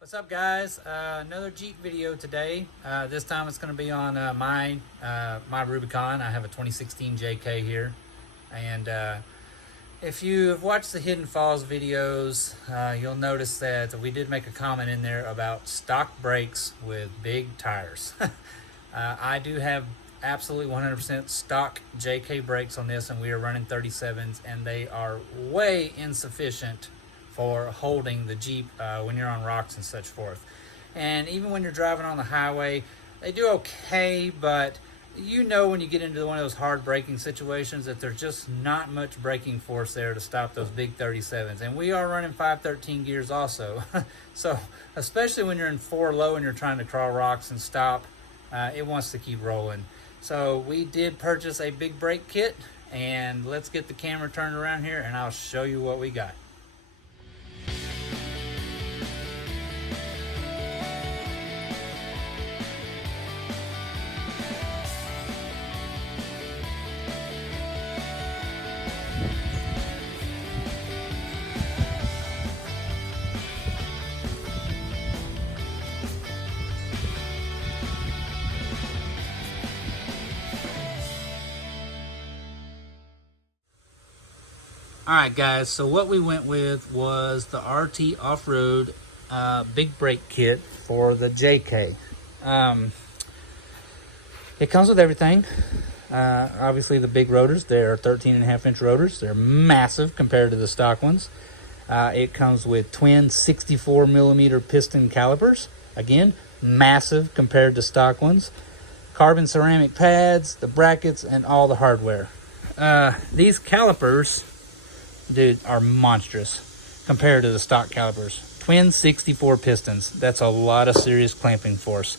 What's up, guys? Another Jeep video today. This time it's going to be on my Rubicon. I have a 2016 JK here, and if you have watched the Hidden Falls videos, you'll notice that we did make a comment in there about stock brakes with big tires. I do have absolutely 100% stock JK brakes on this, and we are running 37s, and they are way insufficient for holding the Jeep when you're on rocks and such forth. And even when you're driving on the highway, they do okay, but you know when you get into one of those hard braking situations that there's just not much braking force there to stop those big 37s. And we are running 513 gears also. So especially when you're in 4 low and you're trying to crawl rocks and stop, it wants to keep rolling. So we did purchase a big brake kit, and let's get the camera turned around here and I'll show you what we got. Alright guys, so what we went with was the RT Off-Road big brake kit for the JK. It comes with everything. Obviously the big rotors, they're 13.5-inch rotors. They're massive compared to the stock ones. It comes with twin 64mm piston calipers. Again, massive compared to stock ones. Carbon ceramic pads, the brackets, and all the hardware. These calipers, dude, are monstrous compared to the stock calipers. Twin 64 pistons. That's a lot of serious clamping force.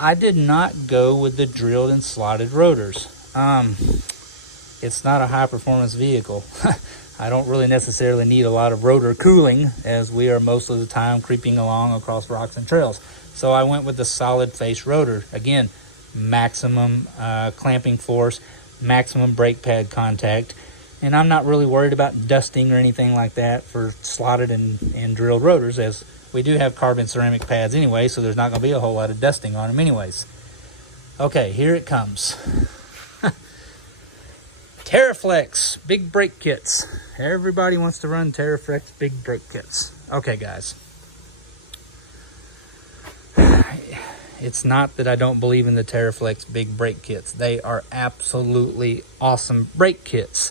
I did not go with the drilled and slotted rotors. It's not a high performance vehicle. I don't really necessarily need a lot of rotor cooling, as we are most of the time creeping along across rocks and trails. So I went with the solid face rotor. Again, maximum clamping force, maximum brake pad contact. And I'm not really worried about dusting or anything like that for slotted and drilled rotors, as we do have carbon ceramic pads anyway, so there's not going to be a whole lot of dusting on them anyways. Okay, here it comes. TerraFlex big brake kits. Everybody wants to run TerraFlex big brake kits. Okay, guys. It's not that I don't believe in the TerraFlex big brake kits. They are absolutely awesome brake kits.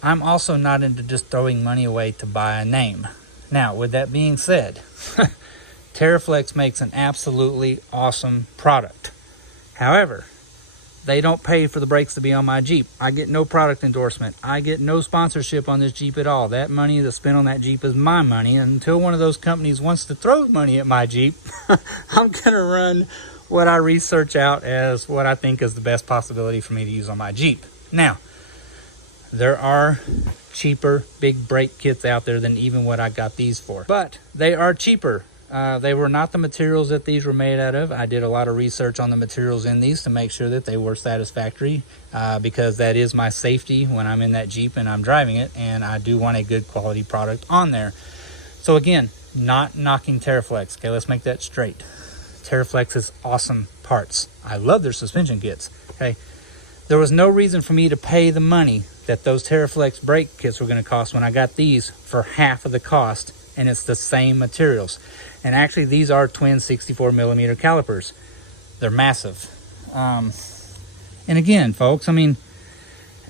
I'm also not into just throwing money away to buy a name. Now, with that being said, TerraFlex makes an absolutely awesome product. However, they don't pay for the brakes to be on my Jeep. I get no product endorsement. I get no sponsorship on this Jeep at all. That money that's spent on that Jeep is my money. And until one of those companies wants to throw money at my Jeep, I'm going to run what I research out as what I think is the best possibility for me to use on my Jeep. Now, there are cheaper big brake kits out there than even what I got these for, but they are cheaper. They were not the materials that these were made out of. I did a lot of research on the materials in these to make sure that they were satisfactory, because that is my safety when I'm in that Jeep and I'm driving it, and I do want a good quality product on there. So again, not knocking TerraFlex. Okay, let's make that straight. TerraFlex is awesome parts. I love their suspension kits. Okay, there was no reason for me to pay the money that those TerraFlex brake kits were going to cost when I got these for half of the cost, and it's the same materials. And actually, these are twin 64mm calipers. They're massive. And again, folks, I mean,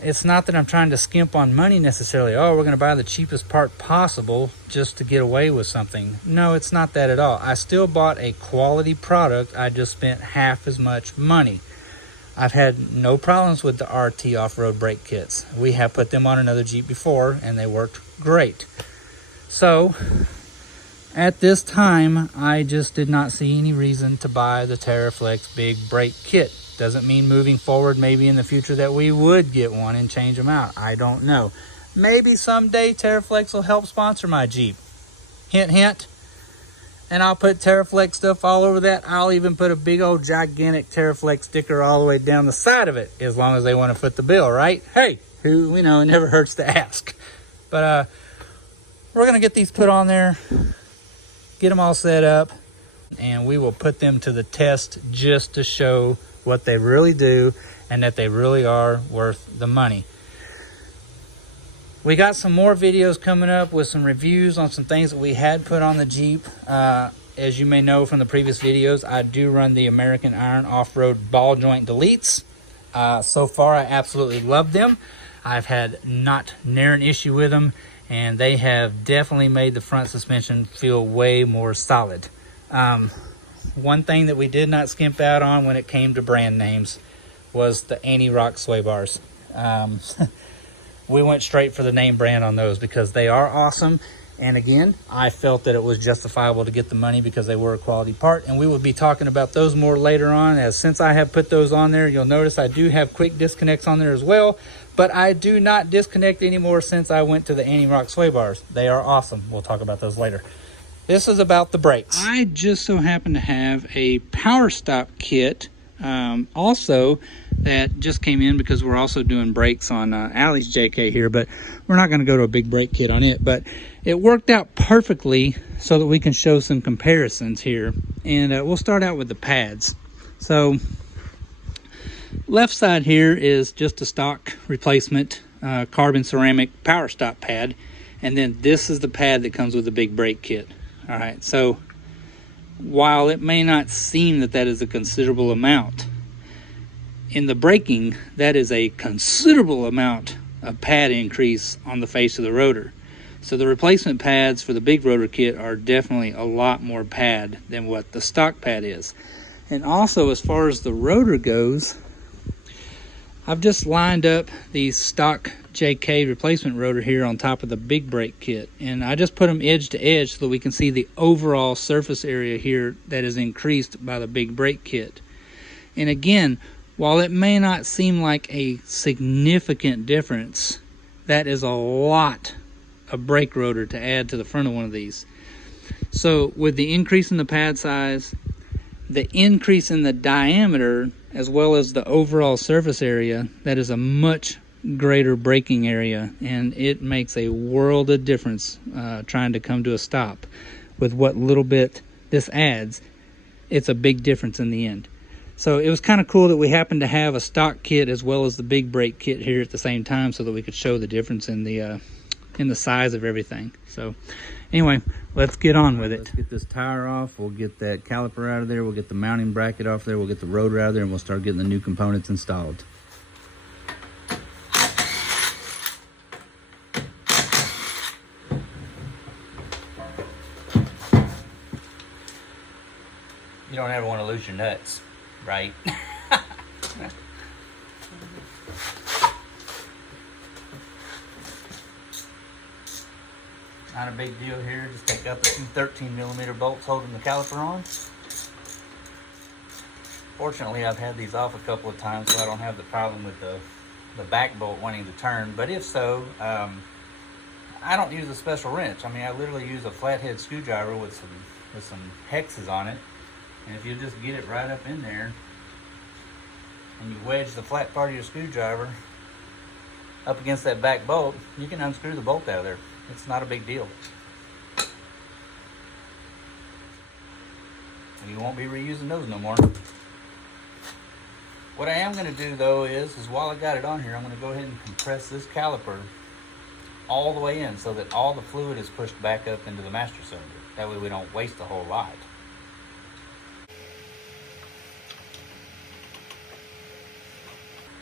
it's not that I'm trying to skimp on money necessarily. Oh, we're going to buy the cheapest part possible just to get away with something. No, it's not that at all. I still bought a quality product. I just spent half as much money. I've had no problems with the RT off-road brake kits. We have put them on another Jeep before, and they worked great. So, at this time, I just did not see any reason to buy the TerraFlex big brake kit. Doesn't mean moving forward, maybe in the future, that we would get one and change them out. I don't know. Maybe someday TerraFlex will help sponsor my Jeep. Hint, hint. And I'll put TerraFlex stuff all over that. I'll even put a big old gigantic TerraFlex sticker all the way down the side of it, as long as they want to foot the bill, right? Hey, who, you know, it never hurts to ask. But we're going to get these put on there. get them all set up, and we will put them to the test just to show what they really do and that they really are worth the money. We got some more videos coming up with some reviews on some things that we had put on the Jeep. As you may know from the previous videos, I do run the American Iron Off-Road ball joint deletes. So far, I absolutely love them. I've had not near an issue with them, and they have definitely made the front suspension feel way more solid. One thing that we did not skimp out on when it came to brand names was the anti-rock sway bars. We went straight for the name brand on those because they are awesome. And again, I felt that it was justifiable to get the money because they were a quality part. And we will be talking about those more later on, as since I have put those on there, you'll notice I do have quick disconnects on there as well. But I do not disconnect anymore since I went to the anti-rock sway bars. They are awesome. We'll talk about those later. This is about the brakes. I just so happen to have a power stop kit also that just came in because we're also doing brakes on Allie's JK here, but we're not going to go to a big brake kit on it. But it worked out perfectly so that we can show some comparisons here. And we'll start out with the pads. So left side here is just a stock replacement carbon ceramic power stop pad. And then this is the pad that comes with the big brake kit. All right, so while it may not seem that that is a considerable amount, in the braking, that is a considerable amount of pad increase on the face of the rotor. So the replacement pads for the big rotor kit are definitely a lot more pad than what the stock pad is. And also, as far as the rotor goes, I've just lined up the stock JK replacement rotor here on top of the big brake kit, and I just put them edge to edge so that we can see the overall surface area here that is increased by the big brake kit. And again, while it may not seem like a significant difference, that is a lot of brake rotor to add to the front of one of these. So with the increase in the pad size, the increase in the diameter, as well as the overall surface area, that is a much greater braking area, and it makes a world of difference trying to come to a stop. With what little bit this adds, it's a big difference in the end. So it was kind of cool that we happened to have a stock kit as well as the big brake kit here at the same time, so that we could show the difference in the size of everything. So anyway, let's get on with it. Let's get this tire off. We'll get that caliper out of there. We'll get the mounting bracket off there. We'll get the rotor out of there, and we'll start getting the new components installed. You don't ever want to lose your nuts, right? Not a big deal here. Just take out the two 13mm bolts holding the caliper on. Fortunately, I've had these off a couple of times, so I don't have the problem with the back bolt wanting to turn. But if so, I don't use a special wrench. I mean, I literally use a flathead screwdriver with some hexes on it. And if you just get it right up in there and you wedge the flat part of your screwdriver up against that back bolt, you can unscrew the bolt out of there. It's not a big deal. And you won't be reusing those no more. What I am going to do though is while I got it on here, I'm going to go ahead and compress this caliper all the way in so that all the fluid is pushed back up into the master cylinder. That way we don't waste a whole lot.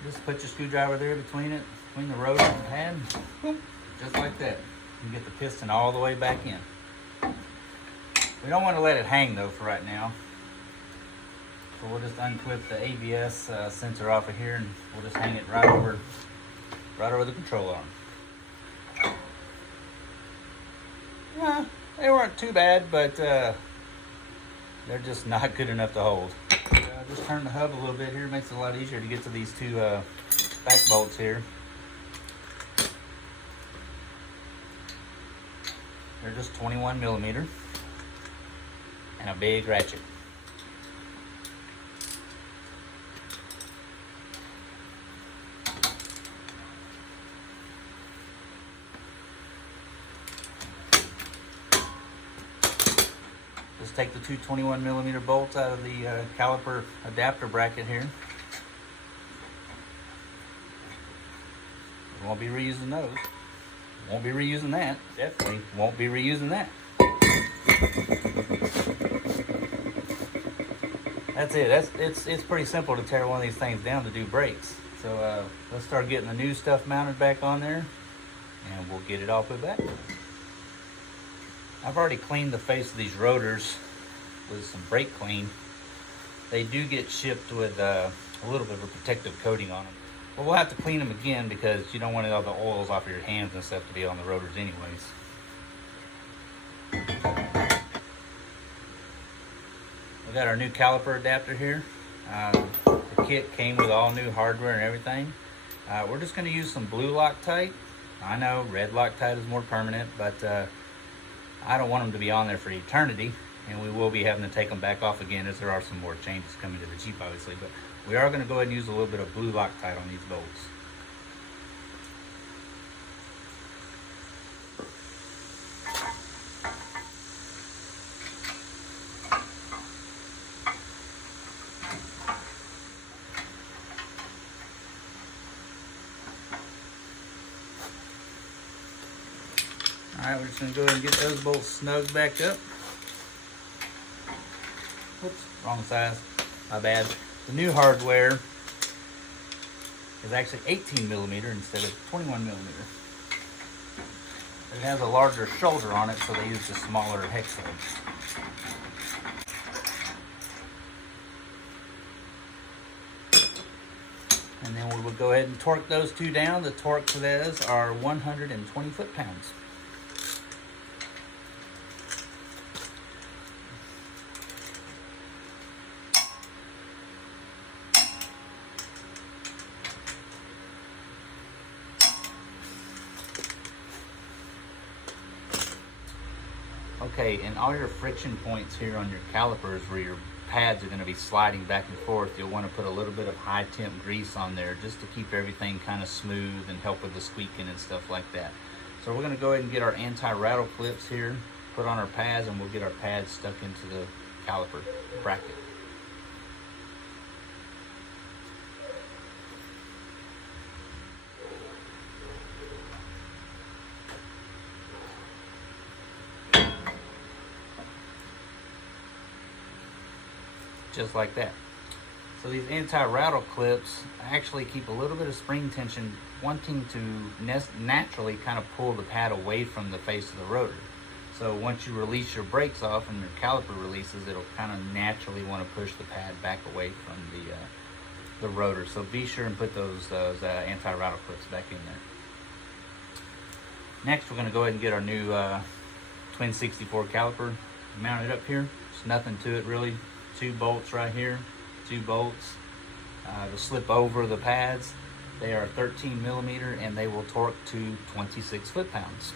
Just put your screwdriver there between the rotor and the pad, boom, just like that. You get the piston all the way back in. We don't want to let it hang though for right now. So we'll just unclip the ABS sensor off of here, and we'll just hang it right over the control arm. They weren't too bad, but they're just not good enough to hold. Just turn the hub a little bit here. It makes it a lot easier to get to these two back bolts here. They're just 21mm and a big ratchet. Just take the two 21mm bolts out of the caliper adapter bracket here. We won't be reusing those. Won't be reusing that. Definitely won't be reusing that. That's it. It's pretty simple to tear one of these things down to do brakes. So let's start getting the new stuff mounted back on there, and we'll get it all put back. I've already cleaned the face of these rotors with some brake clean. They do get shipped with a little bit of a protective coating on them. But we'll have to clean them again because you don't want all the oils off of your hands and stuff to be on the rotors anyways. We got our new caliper adapter here. The kit came with all new hardware and everything. We're just going to use some blue Loctite. I know red Loctite is more permanent, but I don't want them to be on there for eternity, and we will be having to take them back off again as there are some more changes coming to the Jeep, obviously. But we are going to go ahead and use a little bit of blue Loctite on these bolts. Alright, we're just going to go ahead and get those bolts snug back up. Oops, wrong size. My bad. The new hardware is actually 18mm instead of 21mm. It has a larger shoulder on it, so they use the smaller hex heads. And then we will go ahead and torque those two down. The torque for those are 120 foot-pounds. Okay, and all your friction points here on your calipers where your pads are going to be sliding back and forth, you'll want to put a little bit of high temp grease on there just to keep everything kind of smooth and help with the squeaking and stuff like that. So we're going to go ahead and get our anti-rattle clips here, put on our pads, and we'll get our pads stuck into the caliper bracket. Just like that. So these anti-rattle clips actually keep a little bit of spring tension, wanting to naturally kind of pull the pad away from the face of the rotor. So once you release your brakes off and your caliper releases, it'll kind of naturally want to push the pad back away from the rotor. So be sure and put those anti-rattle clips back in there. Next, we're going to go ahead and get our new Twin 64 caliper mounted up here. There's nothing to it really. 2 bolts right here, 2 bolts to slip over the pads. They are 13mm and they will torque to 26 foot-pounds.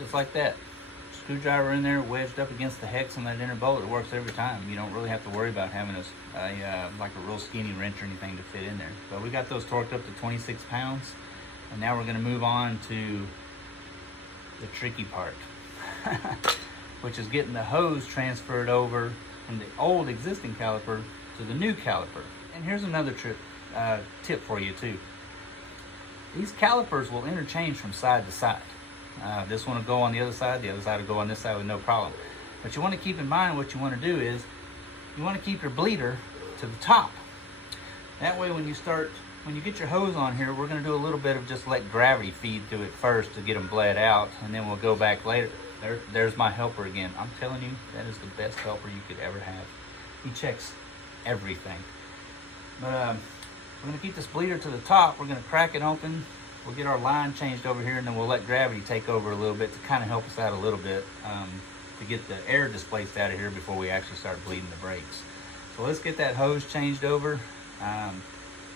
Just like that. Screwdriver in there, wedged up against the hex on that inner bolt. It works every time. You don't really have to worry about having like a real skinny wrench or anything to fit in there. But we got those torqued up to 26 pounds. And now we're going to move on to the tricky part, which is getting the hose transferred over from the old existing caliper to the new caliper. And here's another tip for you too. These calipers will interchange from side to side. This one will go on the other side will go on this side with no problem. But you want to keep in mind, what you want to do is you want to keep your bleeder to the top. That way when you get your hose on here, we're going to do a little bit of just let gravity feed through it first to get them bled out, and then we'll go back later. There's my helper again. I'm telling you, that is the best helper you could ever have. He checks everything. But we're going to keep this bleeder to the top. We're going to crack it open we'll get our line changed over here, and then we'll let gravity take over a little bit to kind of help us out a little bit, to get the air displaced out of here before we actually start bleeding the brakes. So let's get that hose changed over.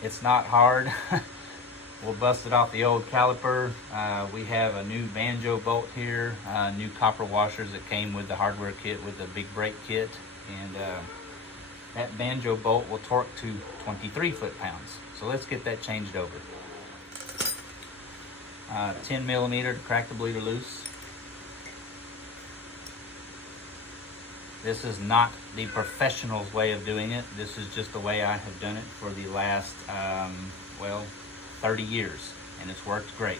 It's not hard. We'll bust it off the old caliper. We have a new banjo bolt here, new copper washers that came with the hardware kit with the big brake kit, and that banjo bolt will torque to 23 foot-pounds. So let's get that changed over. 10 millimeter to crack the bleeder loose. This is not the professional's way of doing it. This is just the way I have done it for the last, well, 30 years, and it's worked great.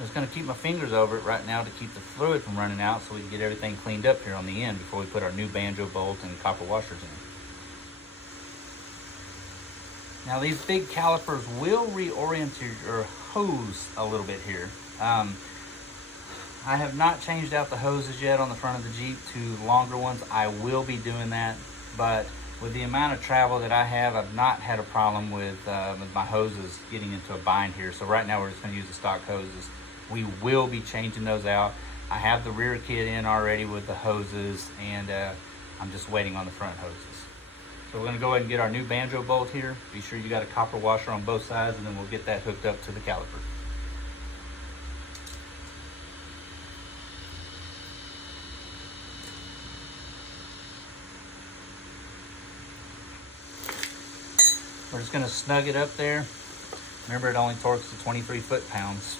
I'm just going to keep my fingers over it right now to keep the fluid from running out, so we can get everything cleaned up here on the end before we put our new banjo bolt and copper washers in. Now these big calipers will reorient your hose a little bit here. I have not changed out the hoses yet on the front of the Jeep to longer ones. I will be doing that, but with the amount of travel that I have, I've not had a problem with my hoses getting into a bind here. So right now we're just going to use the stock hoses. We will be changing those out. I have the rear kit in already with the hoses, and I'm just waiting on the front hoses. So we're going to go ahead and get our new banjo bolt here. Be sure you got a copper washer on both sides, and then we'll get that hooked up to the caliper. We're just going to snug it up there. Remember, it only torques to 23 foot-pounds.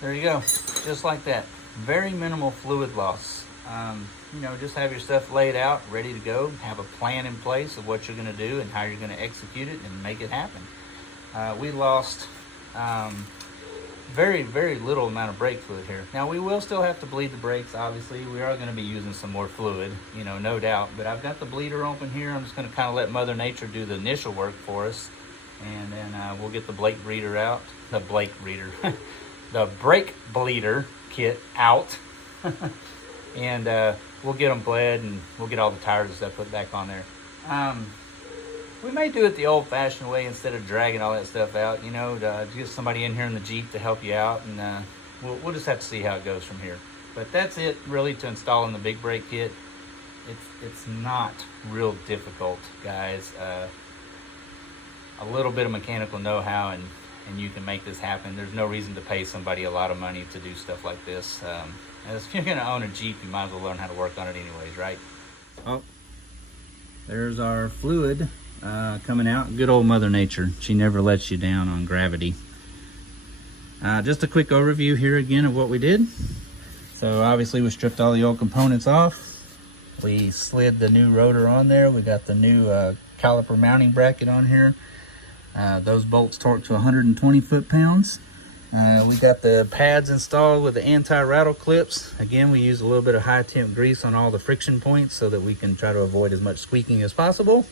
There you go, just like that. Very minimal fluid loss. You know, just have your stuff laid out, ready to go. Have a plan in place of what you're going to do and how you're going to execute it and make it happen. We lost very, very little amount of brake fluid here. Now, we will still have to bleed the brakes, obviously. We are going to be using some more fluid, you know, no doubt. But I've got the bleeder open here. I'm just going to kind of let Mother Nature do the initial work for us. And then we'll get the brake bleeder out. The brake bleeder kit out. And we'll get them bled, and we'll get all the tires and stuff put back on there. We may do it the old-fashioned way instead of dragging all that stuff out, you know, to get somebody in here in the Jeep to help you out, and we'll just have to see how it goes from here. But that's it, really, to installing the big brake kit. It's not real difficult, guys. A little bit of mechanical know-how, and you can make this happen. There's no reason to pay somebody a lot of money to do stuff like this. If you're going to own a Jeep, you might as well learn how to work on it anyways, right? Oh, there's our fluid coming out. Good old Mother Nature. She never lets you down on gravity. Just a quick overview here again of what we did. So obviously we stripped all the old components off. We slid the new rotor on there. We got the new caliper mounting bracket on here. Those bolts torque to 120 foot-pounds. We got the pads installed with the anti-rattle clips. Again, we use a little bit of high temp grease on all the friction points so that we can try to avoid as much squeaking as possible.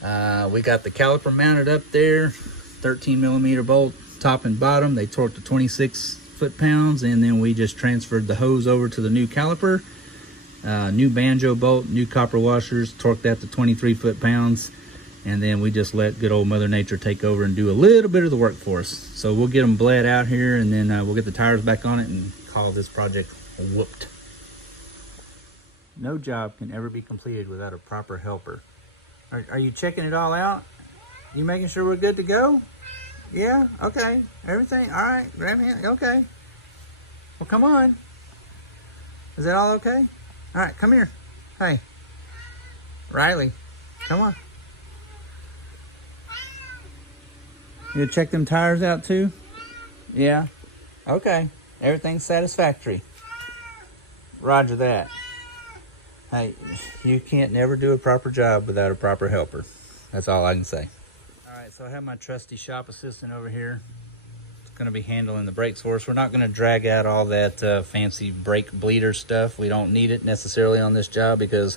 We got the caliper mounted up there, 13 millimeter bolt top and bottom. They torque to 26 foot-pounds, and then we just transferred the hose over to the new caliper. New banjo bolt, new copper washers, torqued that to 23 foot-pounds. And then we just let good old Mother Nature take over and do a little bit of the work for us. So we'll get them bled out here, and then we'll get the tires back on it and call this project whooped. No job can ever be completed without a proper helper. Are you checking it all out? You making sure we're good to go? Yeah? Okay. Everything? All right. Grab hand. Okay. Well, come on. Is that all okay? All right. Come here. Hey. Riley. Come on. You gonna check them tires out too? Yeah? Okay. Everything's satisfactory. Roger that. Hey, you can't never do a proper job without a proper helper. That's all I can say. All right, so I have my trusty shop assistant over here. It's going to be handling the brakes for us. We're not going to drag out all that fancy brake bleeder stuff. We don't need it necessarily on this job because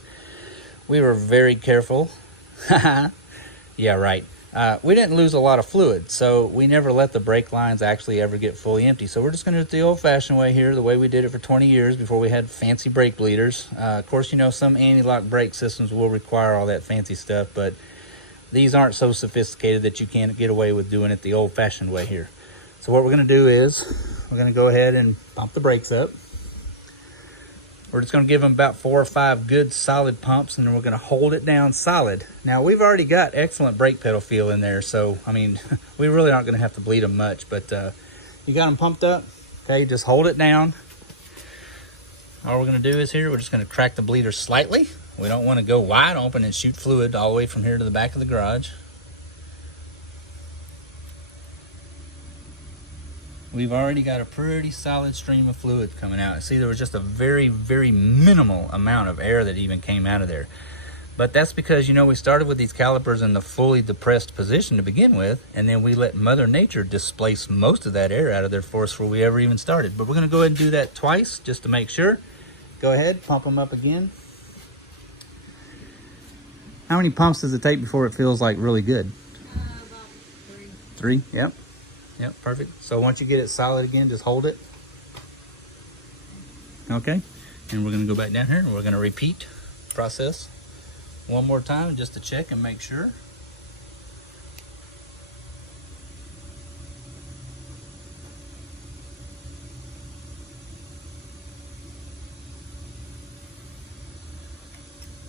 we were very careful. Yeah, right. We didn't lose a lot of fluid, so we never let the brake lines actually ever get fully empty. So we're just going to do it the old-fashioned way here, the way we did it for 20 years before we had fancy brake bleeders. Of course, you know, some anti-lock brake systems will require all that fancy stuff, but these aren't so sophisticated that you can't get away with doing it the old-fashioned way here. So what we're going to do is we're going to go ahead and pump the brakes up. We're just going to give them about 4 or 5 good solid pumps, and then we're going to hold it down solid. Now, we've already got excellent brake pedal feel in there, so, I mean, we really aren't going to have to bleed them much, but you got them pumped up, okay, just hold it down. All we're going to do is here, we're just going to crack the bleeder slightly. We don't want to go wide open and shoot fluid all the way from here to the back of the garage. We've already got a pretty solid stream of fluid coming out. See, there was just a very, very minimal amount of air that even came out of there. But that's because, you know, we started with these calipers in the fully depressed position to begin with, and then we let Mother Nature displace most of that air out of there for us before we ever even started. But we're going to go ahead and do that twice just to make sure. Go ahead, pump them up again. How many pumps does it take before it feels like really good? About 3. 3, yep. Yep, perfect. So once you get it solid again, just hold it. Okay, and we're gonna go back down here and we're gonna repeat the process one more time just to check and make sure.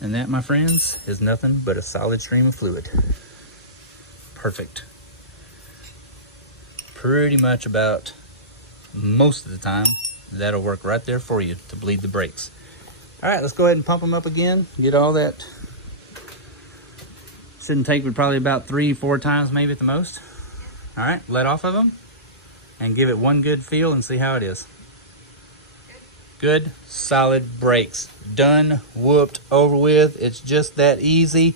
And that, my friends, is nothing but a solid stream of fluid. Perfect. Pretty much about most of the time, that'll work right there for you to bleed the brakes. All right, let's go ahead and pump them up again. Get all that. Shouldn't take but probably about 3-4 times maybe at the most. All right, let off of them and give it one good feel and see how it is. Good, solid brakes. Done, whooped, over with. It's just that easy.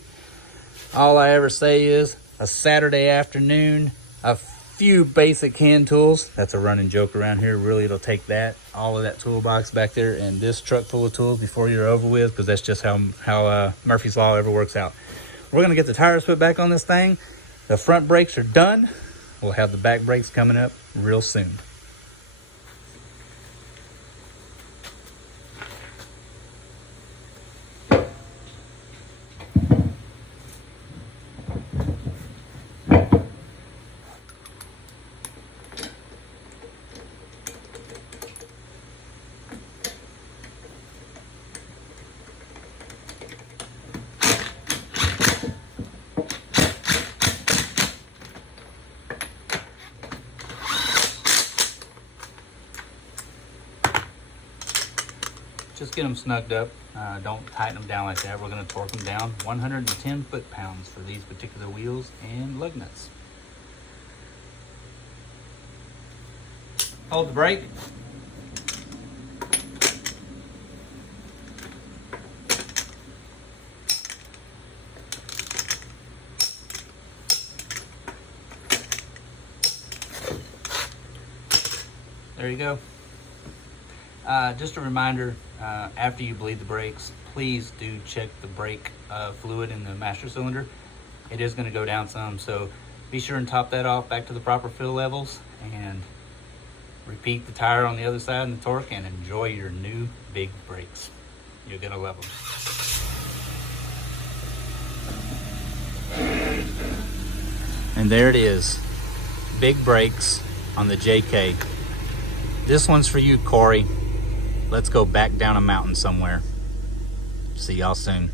All I ever say is a Saturday afternoon, a few basic hand tools. That's a running joke around here. Really, it'll take that, all of that toolbox back there, and this truck full of tools before you're over with, because that's just how Murphy's Law ever works out. We're gonna get the tires put back on this thing. The front brakes are done. We'll have the back brakes coming up real soon. Just get them snugged up. Don't tighten them down like that. We're going to torque them down 110 foot-pounds for these particular wheels and lug nuts. Hold the brake. There you go. Just a reminder, after you bleed the brakes, please do check the brake fluid in the master cylinder. It is going to go down some, so be sure and top that off back to the proper fill levels and repeat the tire on the other side and the torque and enjoy your new big brakes. You're going to love them. And there it is. Big brakes on the JK. This one's for you, Corey. Let's go back down a mountain somewhere. See y'all soon.